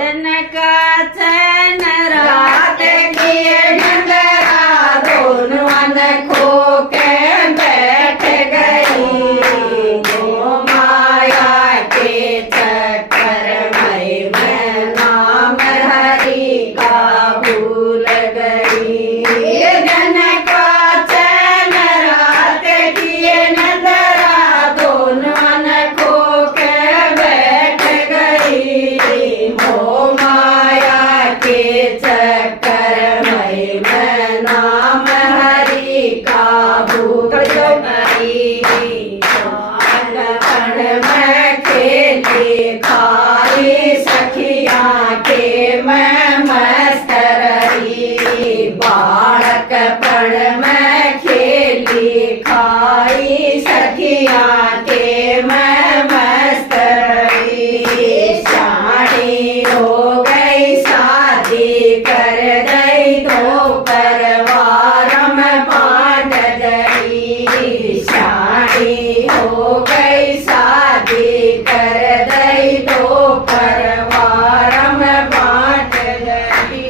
दनकाचा रात किए नंदरा दोन वन खोके बैठ गई वो माया के चक्कर में नाम हरि का भूल गई दनकाचा रात किए नंदरा दोन वन खोके बैठ गई वो माया के चक्कर में नाम हरि का भूल गई बालपन में खेली खाई सखिया के मैं मस्त रही बालकपन में खेली खाई सखिया के मैं मस्त रही शादी हो गई शादी कर गई दो परिवार में बांट गई शादी हो गई शादी कर गई दो परिवार में बांट गई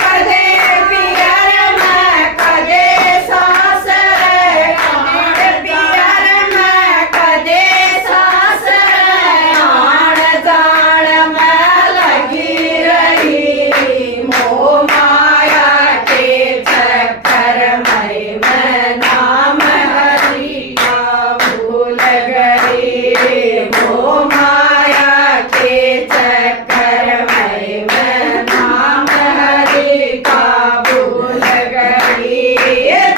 कदे पियर में कदे सासर आड़ पियर में कदे सासर आड़ जाड़ में लगी रही मोह माया के चक्कर में नाम हरि का भूल गई मोह माया के चक्कर में नाम हरि का भूल गई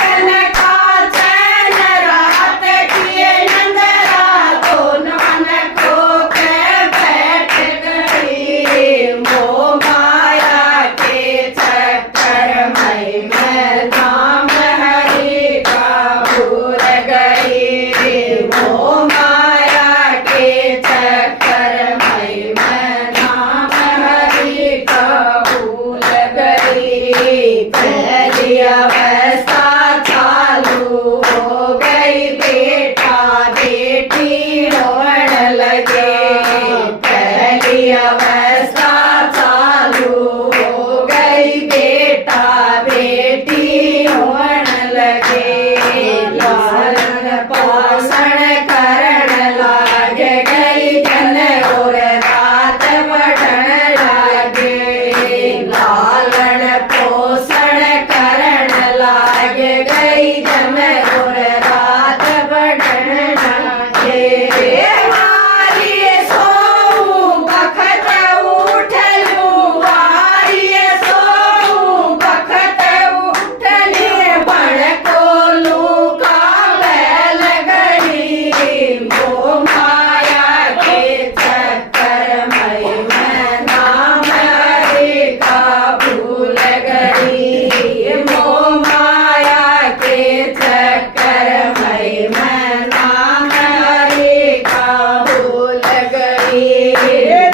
दनका चैन रात किए नंदरा दोन मन खोके बैठ गई मोह माया के चक्कर में नाम हरि का भूल गई मोह माया के चक्कर में नाम हरि का भूल गई पहली अवस्था चालू हो गई बेटा बेटी रोने लगे पहली अवस्था चालू हो गई बेटा बेटी रोने लगे लालन पाषण करण लाग गई जन और रात बढ़न लागे लालन पोषण करण लाग गई जन और रात बढ़न लागे वारिये सोऊं बखत उठलूं वारिये सोऊं बखत उठली बड़ कोलू का बैल गई मोह माया के चक्कर में नाम हरि का भूल गई मोह माया के चक्कर में नाम हरि का भूल गई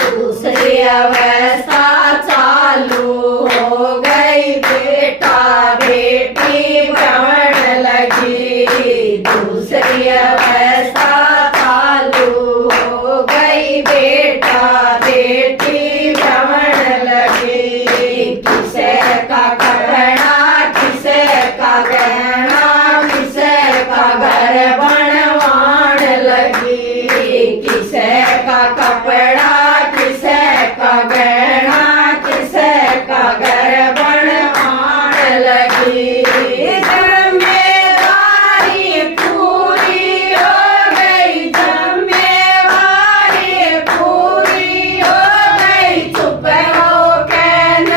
दूसरी अवस्था चालू हो गई बेटा बेटी भ्रमण लगी दूसरी अवस्था चालू हो गई बेटा बेटी भ्रमण लगी किसे का कपड़ा किसे का गहना किसे का घर बनवान लगी किसे का कपड़ा किसे का गहना किसे का घर बनवान लगी जिम्मेदारी पूरी हो गई जिम्मेदारी पूरी हो गई चुप होके न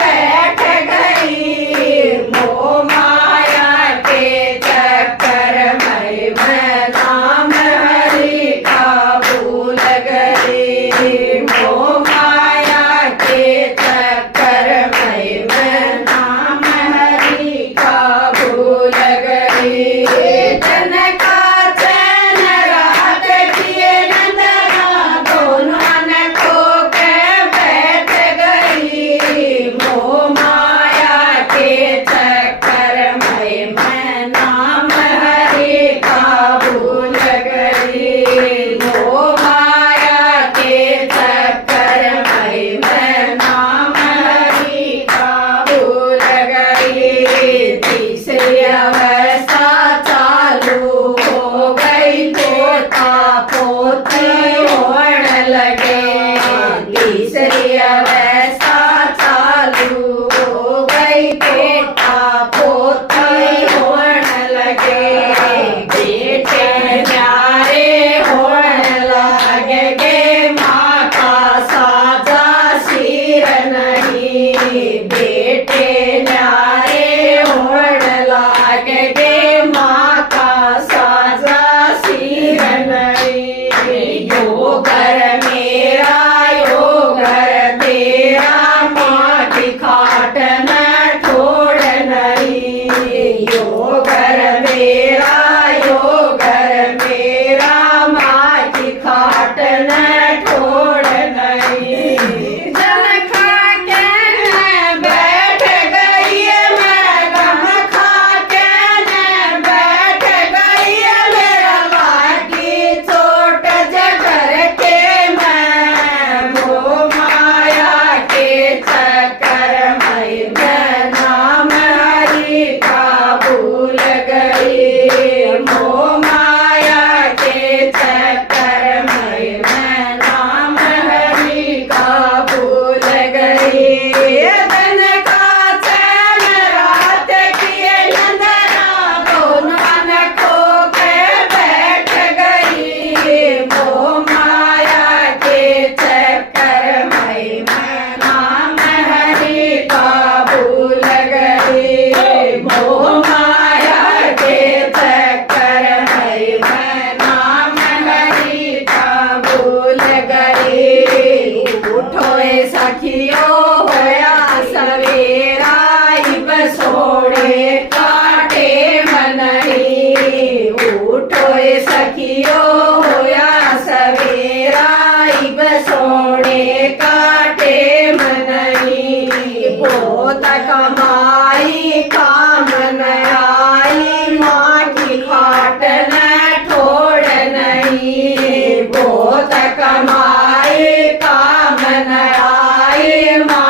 बैठ गई मोह माया के चक्कर में नाम हरि का भूल गई मोह माया तिसरी अवस्था चालू हो गई पोटा पोती होण लगे बेटे न्यारे होण लगे गे माँ का साजा सिर नहीं बेटे न्यारे होण लगे गे माँ का साजा सिर नहीं यो घर मेरा यो घर तेरा माँ की खाट न छोड़ नहीं यो घर मेरा यो घर मेरा माँ की खाट न छोड़ नहीं जन खा के न बैठ गई मैं गम खा के न बैठ गई मेरा लागी चोट जगर के मैं वो माया के चक्कर में नाम हरि का भूल गई मो माया के चक्कर में मैं नाम हरि का भूल गई दिन का चैन रात किए नंदना कौन मन खो के बैठ गई मो माया के चक्कर में मैं नाम हरि का भूल गई मो माया के चक्कर में मैं नाम हरि का भूल गई उठो ए सखियो होया सवेरा इब सोड़े काटे मनही उठो ए सखियो होया सवेरा इब सोड़े काटे मनही बहुत कमाई काम न आई माँ की खाट न छोड़ नहीं बहुत कमाई काम न आई माँ